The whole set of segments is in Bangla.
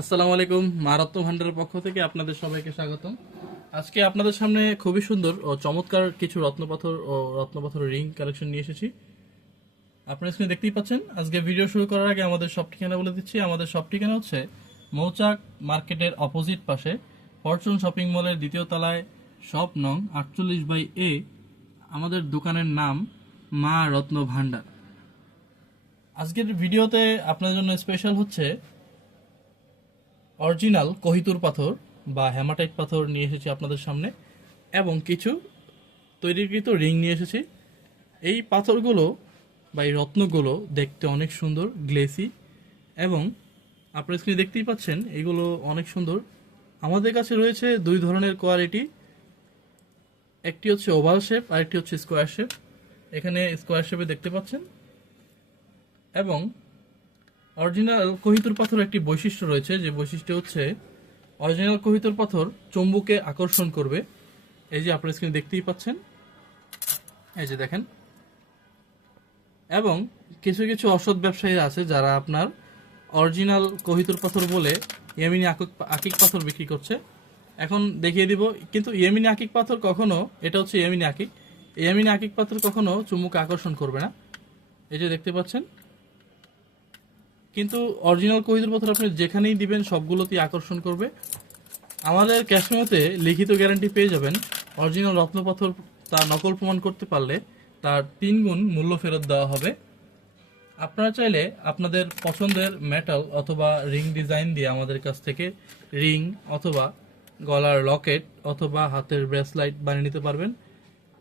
আসসালামু আলাইকুম। মা রত্ন ভান্ডারের পক্ষ থেকে আপনাদের সবাইকে স্বাগতম। আজকে আপনাদের সামনে খুবই সুন্দর ও চমৎকার কিছু রত্নপাথর রিং কালেকশন নিয়ে এসেছি। আপনারা স্ক্রিনে দেখতেই পাচ্ছেন। আজকে ভিডিও শুরু করার আগে আমাদের সব ঠিকানা বলে দিচ্ছি। আমাদের সব ঠিকানা হচ্ছে মৌচাক মার্কেটের অপোজিট পাশে ফরচুন শপিং মলের দ্বিতীয় তলায়, শপ নং 48/A। আমাদের দোকানের নাম মা রত্ন ভান্ডার। আজকের ভিডিওতে আপনাদের জন্য স্পেশাল হচ্ছে অরিজিনাল কোহিতুর পাথর বা হেমাটাইট পাথর নিয়ে এসেছি আপনাদের সামনে, এবং কিছু তৈরিকৃত রিং নিয়ে এসেছি। এই পাথরগুলো বা এই রত্নগুলো দেখতে অনেক সুন্দর, গ্লেসি, এবং আপনার স্ক্রিনে দেখতেই পাচ্ছেন এগুলো অনেক সুন্দর। আমাদের কাছে রয়েছে দুই ধরনের কোয়ালিটি, একটি হচ্ছে ওভাল শেপ আর একটি হচ্ছে স্কোয়ার শেপ। এখানে স্কোয়ার শেপে দেখতে পাচ্ছেন। এবং অরিজিনাল কোহিতুর পাথর একটি বৈশিষ্ট্য রয়েছে, যে বৈশিষ্ট্য হচ্ছে অরিজিনাল কোহিতুর পাথর চুম্বুকে আকর্ষণ করবে। এই যে আপনার স্ক্রিনে দেখতেই পাচ্ছেন, এই যে দেখেন। এবং কিছু কিছু অসৎ ব্যবসায়ী আছে যারা আপনার অরিজিনাল কোহিতুর পাথর বলে ইয়েমিনি আকিক পাথর বিক্রি করছে। এখন দেখিয়ে দিব, কিন্তু ইয়েমিনি আকিক পাথর কখনো, এটা হচ্ছে ইয়েমিনি আকিক পাথর কখনো চুম্বুকে আকর্ষণ করবে না। এই যে দেখতে পাচ্ছেন। কিন্তু অরিজিনাল কোহিতুর পাথর আপনি যেখানেই দিবেন সবগুলোতেই আকর্ষণ করবে। আমাদের ক্যাশমেমোতে লিখিত গ্যারান্টি পেয়ে যাবেন। অরিজিনাল রত্ন পাথর তার নকল প্রমাণ করতে পারলে তার 3 গুণ মূল্য ফেরত দেওয়া হবে। আপনারা চাইলে আপনাদের পছন্দের মেটাল অথবা রিং ডিজাইন দিয়ে আমাদের কাছ থেকে রিং অথবা গলার লকেট অথবা হাতের ব্রেসলাইট বানিয়ে নিতে পারবেন।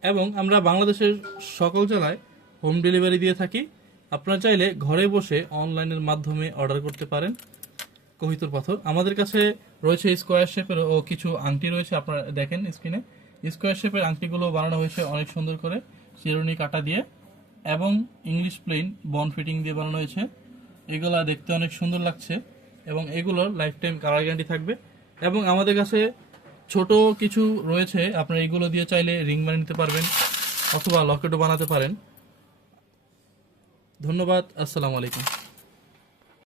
এবং আমরা বাংলাদেশের সকল জেলায় হোম ডেলিভারি দিয়ে থাকি। আপনারা চাইলে ঘরে বসে অনলাইনের মাধ্যমে অর্ডার করতে পারেন কোহিতুর পাথর। আমাদের কাছে রয়েছে স্কোয়ার শেপের ও কিছু আংটি রয়েছে। আপনারা দেখেন স্ক্রিনে, স্কোয়ার শেপের আংটিগুলো বানানো হয়েছে অনেক সুন্দর করে চিরুনি কাটা দিয়ে, এবং ইংলিশ প্লেন বন ফিটিং দিয়ে বানানো হয়েছে। এগুলা দেখতে অনেক সুন্দর লাগছে, এবং এগুলোর লাইফ টাইম কালার গ্যারান্টি থাকবে। এবং আমাদের কাছে ছোট কিছু রয়েছে, আপনারা এগুলো দিয়ে চাইলে রিং বানিয়ে নিতে পারবেন অথবা লকেটও বানাতে পারেন। ধন্যবাদ। আসসালামু আলাইকুম।